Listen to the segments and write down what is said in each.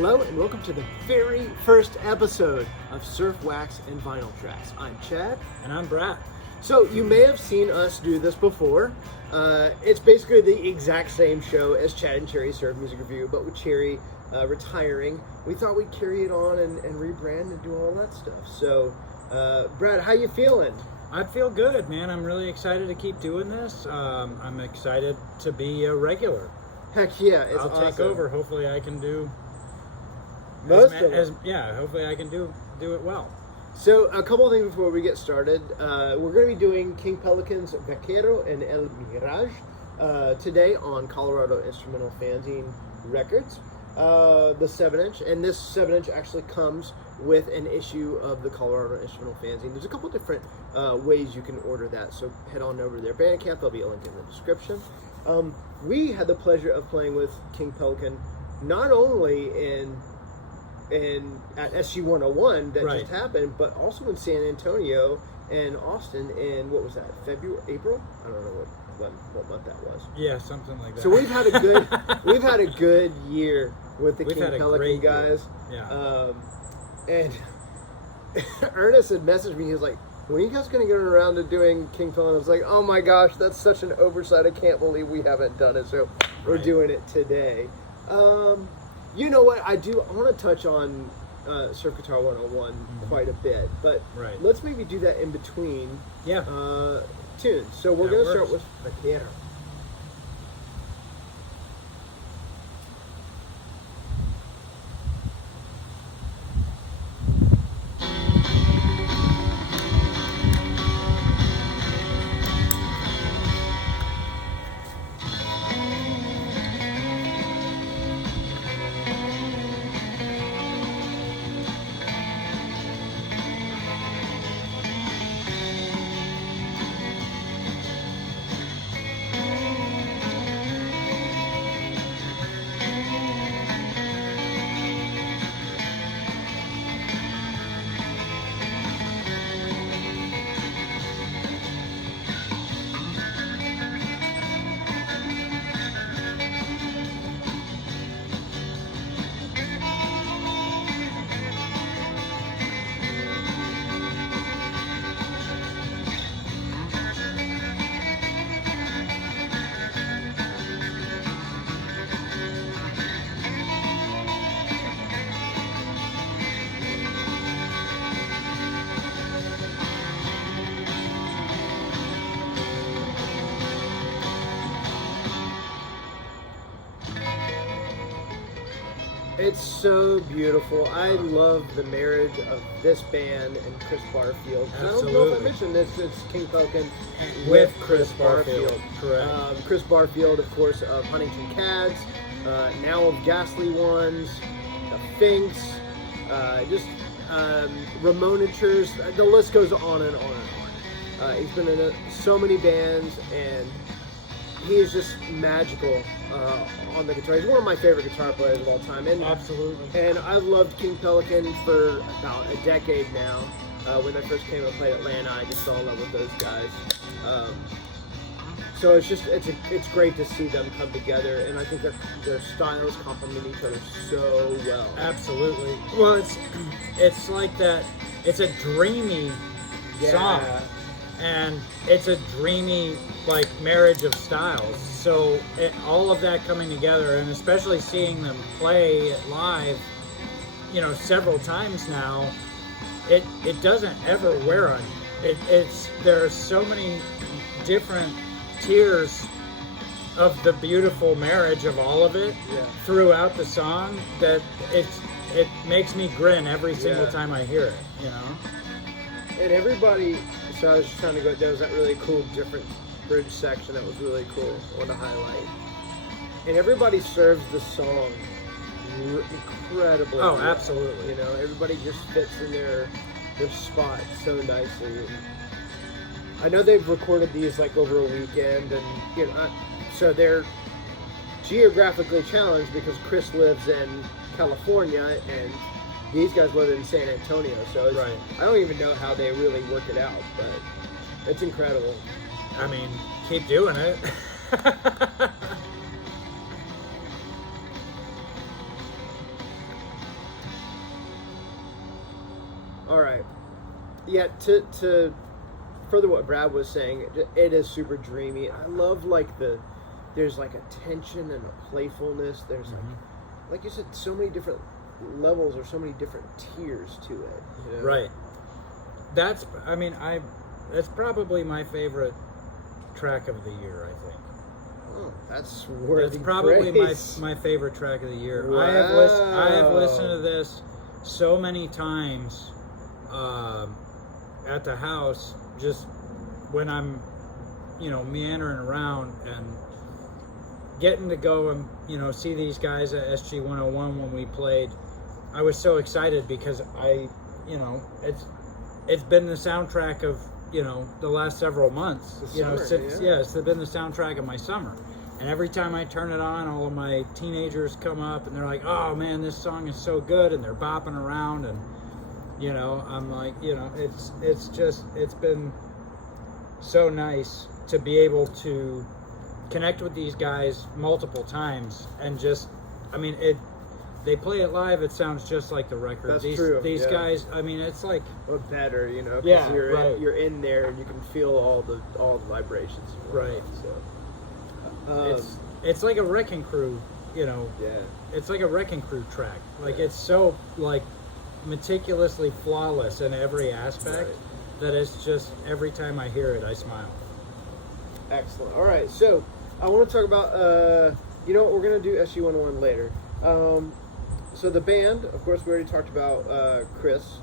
Hello and welcome to the very first episode of Surf, Wax, and Vinyl Tracks. I'm Chad. And I'm Brad. So you may have seen us do this before. It's basically the exact same show as Chad and Cherry Surf Music Review, but with Cherry retiring, we thought we'd carry it on and rebrand and do all that stuff. So, Brad, how you feeling? I feel good, man. I'm really excited to keep doing this. I'm excited to be a regular. Heck yeah, it's I'll awesome. take over. Hopefully I can do hopefully I can do it well. So a couple of things before we get started. We're going to be doing King Pelican's Vaquero and El Mirage today on Colorado Instrumental Fanzine Records, the 7-inch. And this 7-inch actually comes with an issue of the Colorado Instrumental Fanzine. There's a couple different ways you can order that, so head on over to their Bandcamp. There'll be a link in the description. We had the pleasure of playing with King Pelican not only at SG 101 that Right. just happened, but also in San Antonio and Austin in, what was that, April? I don't know what month that was. Yeah, something like that. So we've had a good year with the King Pelican guys. Year. Yeah. And Ernest had messaged me. He was like, "When are you guys going to get around to doing King Pelican?" I was like, "Oh my gosh, that's such an oversight. I can't believe we haven't done it." So we're doing it today. You know what? I want to touch on Surf Guitar 101 quite a bit, but let's maybe do that in between tunes. So we're going to start with Vaquero. It's so beautiful. I love the marriage of this band and Chris Barfield. I don't know if I mentioned this. It's King Pelican with Chris Barfield. Correct. Chris Barfield, of course, of Huntington Cads, now of Ghastly Ones, the Finks, Ramonatures. The list goes on and on and on. He's been in so many bands, and he is just magical on the guitar. He's one of my favorite guitar players of all time. And, absolutely. And I've loved King Pelican for about a decade now. When I first came to play Atlanta, I just fell in love with those guys. So it's great to see them come together, and I think that their styles complement each other so well. Absolutely. Well, it's like that. It's a dreamy song. And it's a dreamy, marriage of styles. So all of that coming together, and especially seeing them play it live, several times now, it doesn't ever wear on you. There are so many different tiers of the beautiful marriage of all of it throughout the song that it makes me grin every single time I hear it. And everybody. So I was just trying to go. There was that really cool, different bridge section that was really cool. I want to highlight. And everybody serves the song incredibly. Oh, well. absolutely. Everybody just fits in their spot so nicely. And I know they've recorded these over a weekend, and so they're geographically challenged because Chris lives in California and these guys live in San Antonio, so I don't even know how they really work it out, but it's incredible. I mean, keep doing it. yeah, to further what Brad was saying, it is super dreamy. I love there's like a tension and a playfulness. There's like you said, so many different levels or so many different tiers to it. You know? Right. That's probably my favorite track of the year, I think. Oh, that's worthy. It's probably praise. my favorite track of the year. Wow. I have listened to this so many times at the house, just when I'm, meandering around and getting to go and, see these guys at SG 101 when we played. I was so excited because it's been the soundtrack of, the last several months. It's been the soundtrack of my summer. And every time I turn it on, all of my teenagers come up and they're like, "Oh man, this song is so good," and they're bopping around, and I'm like, it's been so nice to be able to connect with these guys multiple times and they play it live, it sounds just like the record. That's true. These guys, it's like, or better, because Yeah, you're right. you're in there and you can feel all the vibrations. And whatnot, Right. So, it's like a Wrecking Crew, yeah. it's like a Wrecking Crew track. Like, it's so like meticulously flawless in every aspect that it's just, every time I hear it, I smile. Excellent. All right, so I want to talk about, we're going to do SG-101 later. So the band, of course, we already talked about Chris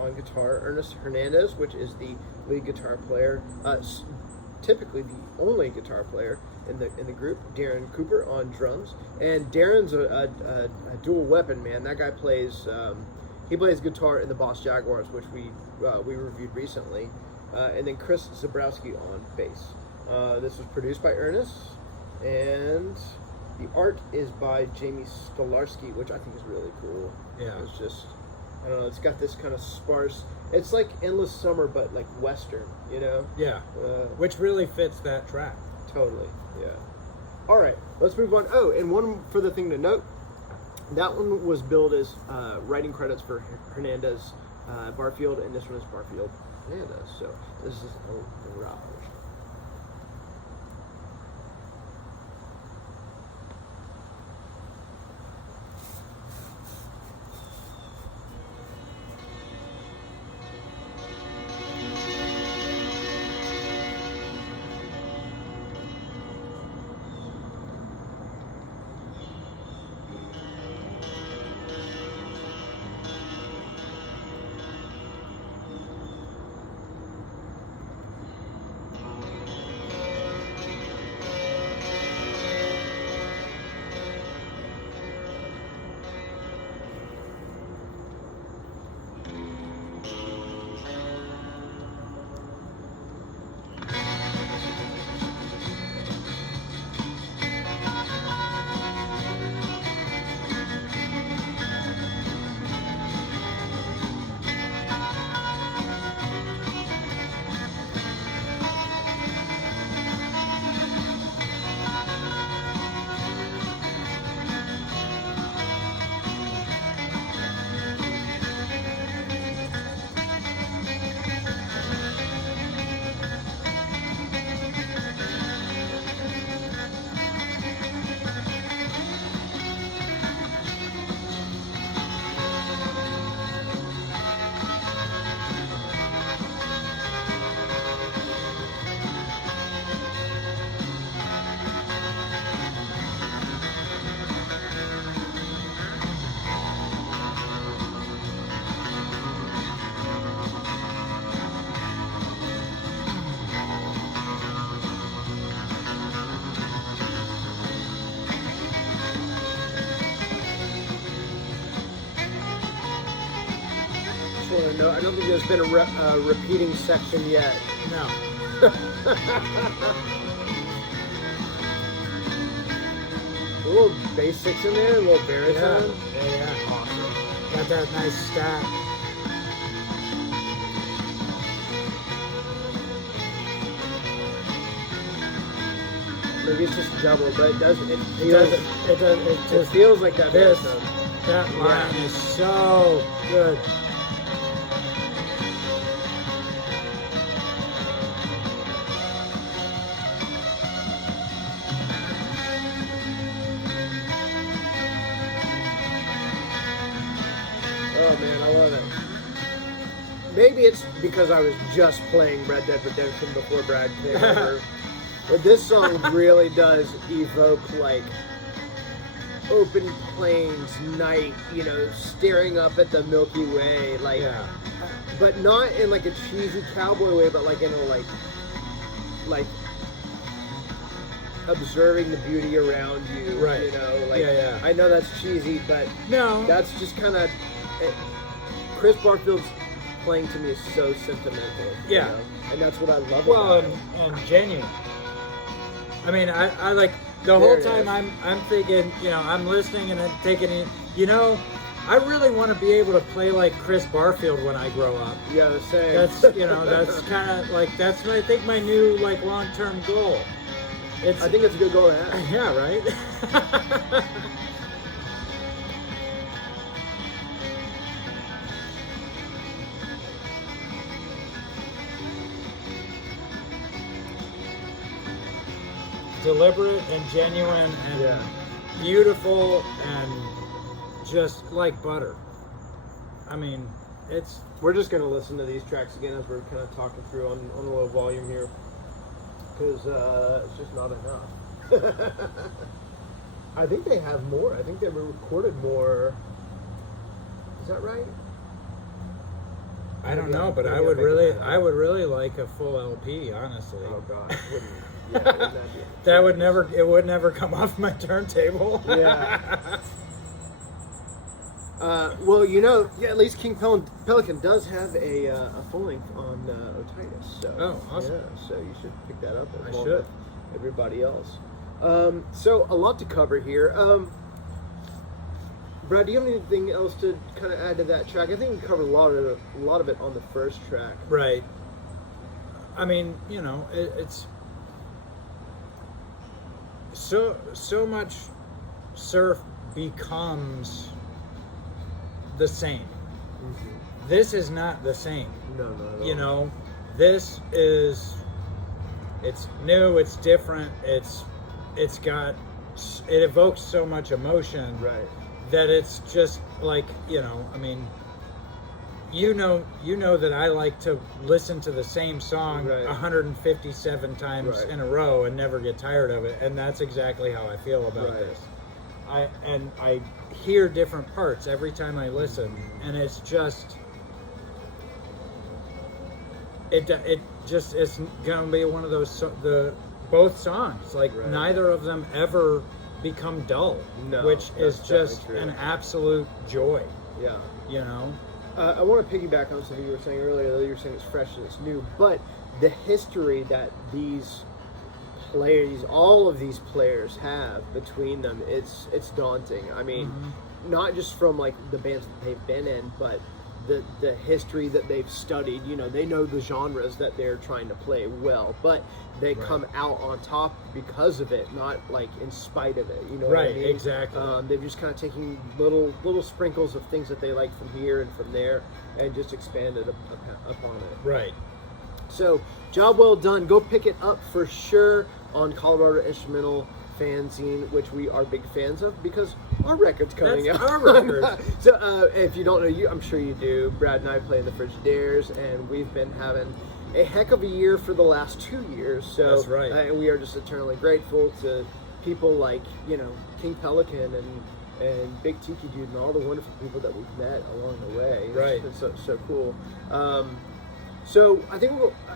on guitar, Ernest Hernandez, which is the lead guitar player, typically the only guitar player in the group, Darren Cooper on drums, and Darren's a dual weapon, man. That guy plays he plays guitar in the Boss Jaguars, which we reviewed recently, and then Chris Zabrowski on bass. This was produced by Ernest, and the art is by Jamie Stolarski, which I think is really cool. Yeah. It's just, I don't know, it's got this kind of sparse, it's like Endless Summer, but like Western, Yeah. Which really fits that track. Totally, yeah. All right, let's move on. Oh, and one further thing to note, that one was billed as writing credits for Hernandez, Barfield, and this one is Barfield Hernandez. So this is a Mirage. No, I don't think there's been a repeating section yet. No. A little bass six in there, a little baritone. Yeah. Awesome. Got that nice stack. Maybe it's just double, but it doesn't. It It feels like that this, baritone. that line is so good. Oh man, I love it. Maybe it's because I was just playing Red Dead Redemption before Brad came over. But this song really does evoke like open plains, night, you know, staring up at the Milky Way, like, but not in like a cheesy cowboy way, but like in a like observing the beauty around you, right? You know, like I know that's cheesy, but no, that's just kind of Chris Barfield's playing to me is so sentimental, you know? And that's what I love about it. And genuine. I mean, I like the whole time I'm thinking, you know, I'm listening and I'm thinking, you know, I really want to be able to play like Chris Barfield when I grow up. Yeah, the same. That's, you know, that's kind of like, that's I think my new like long-term goal. I think it's a good goal to have. Yeah, right? Deliberate and genuine and beautiful and just like butter. I mean, it's... We're just going to listen to these tracks again as we're kind of talking through on a low volume here. Because it's just not enough. I think they have more. I think they recorded more. Is that right? I don't know, but I would really like a full LP, honestly. Oh God, wouldn't that would never. It would never come off my turntable. Yeah. Well, you know, at least King Pelican does have a full length on Otitis. So, awesome. Yeah, so you should pick that up. I should. Everybody else. So a lot to cover here. Brad, do you have anything else to kind of add to that track? I think we covered a lot of it on the first track. Right. I mean, you know, it's so much surf becomes the same. Mm-hmm. This is not the same. No, not at all. You know, this is, it's new, it's different, it evokes so much emotion. Right. That it's just like, you know, I mean, you know that I like to listen to the same song 157 times in a row and never get tired of it, and that's exactly how I feel about this. I hear different parts every time I listen, and it's just it's gonna be one of those both songs, like neither of them ever become dull, which is just an absolute joy. Yeah, you know. I want to piggyback on something you were saying earlier. Though you were saying it's fresh and it's new, but the history that these players, all of these players have between them, it's daunting. I mean, not just from like the bands that they've been in, but the history that they've studied. You know, they know the genres that they're trying to play well, but they come out on top because of it, not like in spite of it. You know what I mean? Exactly. They've just kind of taken little sprinkles of things that they like from here and from there, and just expanded upon it. Right. So, job well done. Go pick it up for sure on Colorado Instrumental Fanzine, which we are big fans of because our record's coming out. Our record. So, if you don't know, I'm sure you do. Brad and I play in the Frigidaires, and we've been having a heck of a year for the last 2 years. So, that's right. And we are just eternally grateful to people like, you know, King Pelican and Big Tiki Dude and all the wonderful people that we've met along the way. Right. It's been so cool. So I think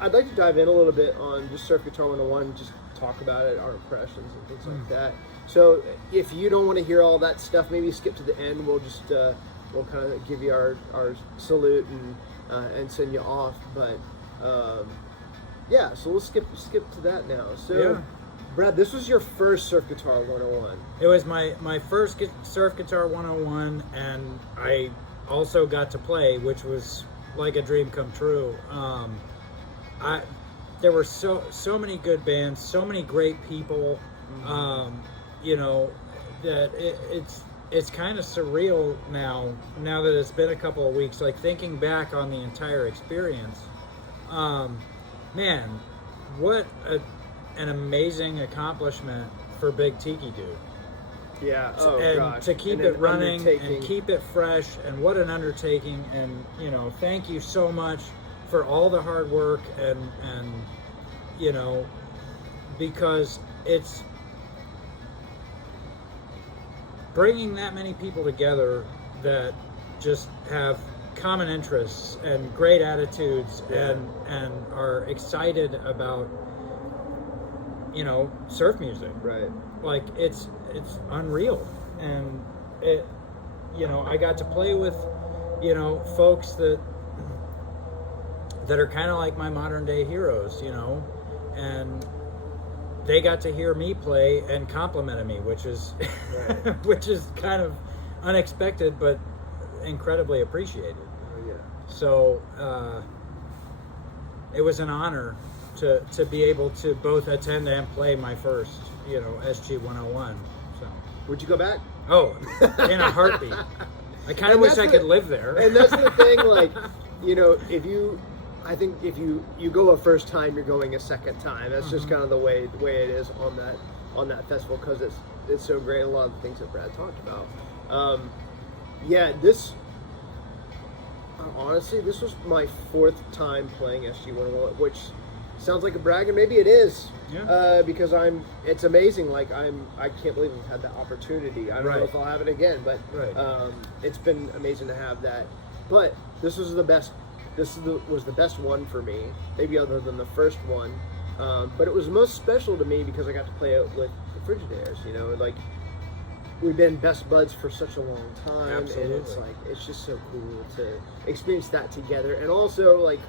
I'd like to dive in a little bit on just Surf Guitar 101, just talk about it, our impressions and things like that. So if you don't want to hear all that stuff, maybe skip to the end. We'll just we'll kind of give you our salute and send you off. But yeah, so we'll skip to that now. So Brad, this was your first Surf Guitar 101. It was my first Surf Guitar 101, and I also got to play, which was like a dream come true. There were so many good bands, so many great people. You know, that it's kind of surreal now that it's been a couple of weeks. Like thinking back on the entire experience, man, what an amazing accomplishment for Big Tiki Dude. Yeah. Oh and gosh. to keep And it an running undertaking. and keep it fresh, and what an undertaking. And thank you so much for all the hard work and because it's bringing that many people together that just have common interests and great attitudes and are excited about surf music. Right. Like it's unreal. And it I got to play with folks that are kind of like my modern day heroes, and they got to hear me play and complimented me, which is Right. which is kind of unexpected but incredibly appreciated. Oh, yeah. So it was an honor to be able to both attend and play my first SG 101. So Would you go back? oh, in a heartbeat. I kind of wish I could live there. And that's the thing, like, I think if you go a first time, you're going a second time. That's just kind of the way it is on that festival, because it's so great. A lot of the things that Brad talked about. Honestly, this was my 4th time playing SG 101, which sounds like a brag, and maybe it is. Yeah. Because it's amazing. Like I can't believe I've had that opportunity. I don't know if I'll have it again, but it's been amazing to have that. But this was the best. Was the best one for me, maybe other than the first one. But it was most special to me because I got to play out with the Frigidaires. Like we've been best buds for such a long time. Absolutely. And it's just so cool to experience that together. And also, like,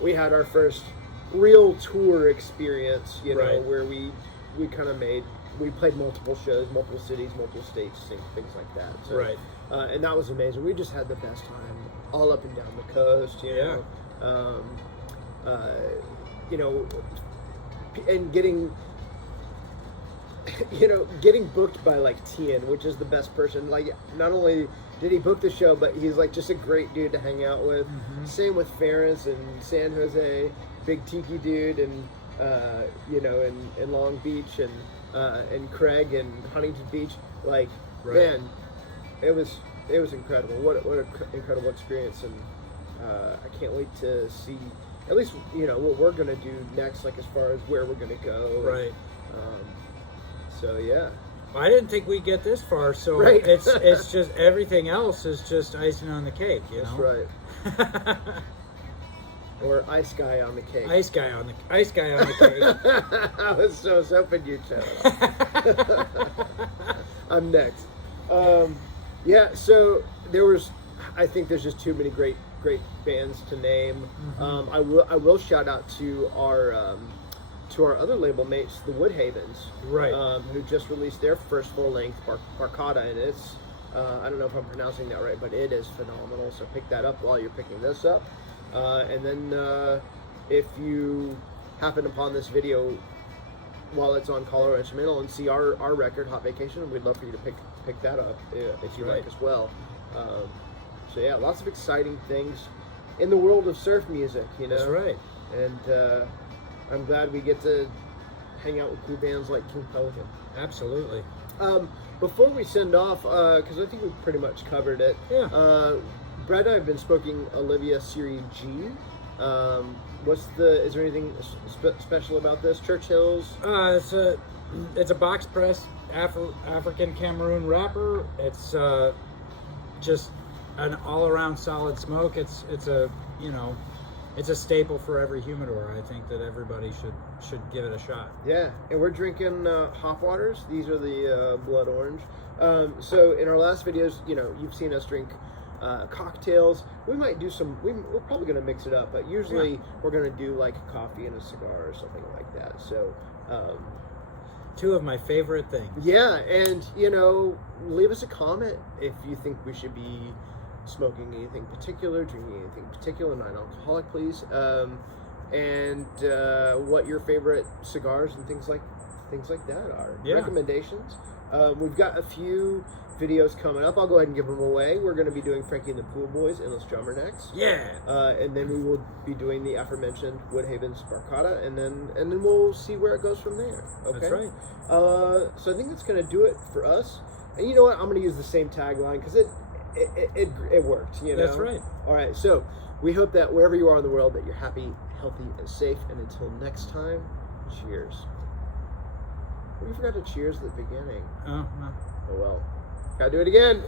we had our first real tour experience, where we kind of we played multiple shows, multiple cities, multiple states, things like that. So, Right. And that was amazing. We just had the best time all up and down the coast, and getting booked by like Tien, which is the best person. Like, not only did he book the show, but he's like just a great dude to hang out with. Same with Ferris and San Jose, big tiki dude, and in Long Beach, and Craig and Huntington Beach. Like, man, it was incredible. What an incredible experience, and I can't wait to see at least what we're gonna do next, like as far as where we're gonna go. Right. So yeah. I didn't think we'd get this far, so Right. it's just everything else is just icing on the cake, That's right. Or ice guy on the cake. Ice guy on the cake. I was so hoping you'd tell. I'm next. So I think there's just too many great bands to name. I will shout out to our other label mates, the Woodhavens, Right. Who just released their first full-length Barcada, and it's I don't know if I'm pronouncing that right, but it is phenomenal. So pick that up while you're picking this up, and then if you happen upon this video while it's on Colorado Instrumental and see our record, Hot Vacation, we'd love for you to pick that up if you like as well. So yeah, lots of exciting things in the world of surf music, That's right. And I'm glad we get to hang out with cool bands like King Pelican. Absolutely. Before we send off, because I think we've pretty much covered it. Yeah. Brad and I have been smoking Olivia Series G. Is there anything special about this? Churchill's? It's a box press African Cameroon wrapper. It's just an all around solid smoke. It's a staple for every humidor. I think that everybody should give it a shot. Yeah, and we're drinking hop waters. These are the blood orange. So in our last videos, you've seen us drink cocktails. We might do some. We're probably going to mix it up, but usually we're going to do like a coffee and a cigar or something like that. So. Two of my favorite things. Yeah, and leave us a comment if you think we should be smoking anything particular, drinking anything particular, non-alcoholic, please, and what your favorite cigars and things like that are. Yeah. Recommendations. We've got a few videos coming up. I'll go ahead and give them away. We're going to be doing Frankie and the Pool Boys Endless Drummer next. Yeah. And then we will be doing the aforementioned Woodhaven Sparkata, and then we'll see where it goes from there. Okay. That's right. So I think that's going to do it for us. And you know what? I'm going to use the same tagline because it worked. You know. That's right. All right. So we hope that wherever you are in the world, that you're happy, healthy, and safe. And until next time, cheers. We forgot to cheers at the beginning. Oh, no. Oh well. Gotta do it again.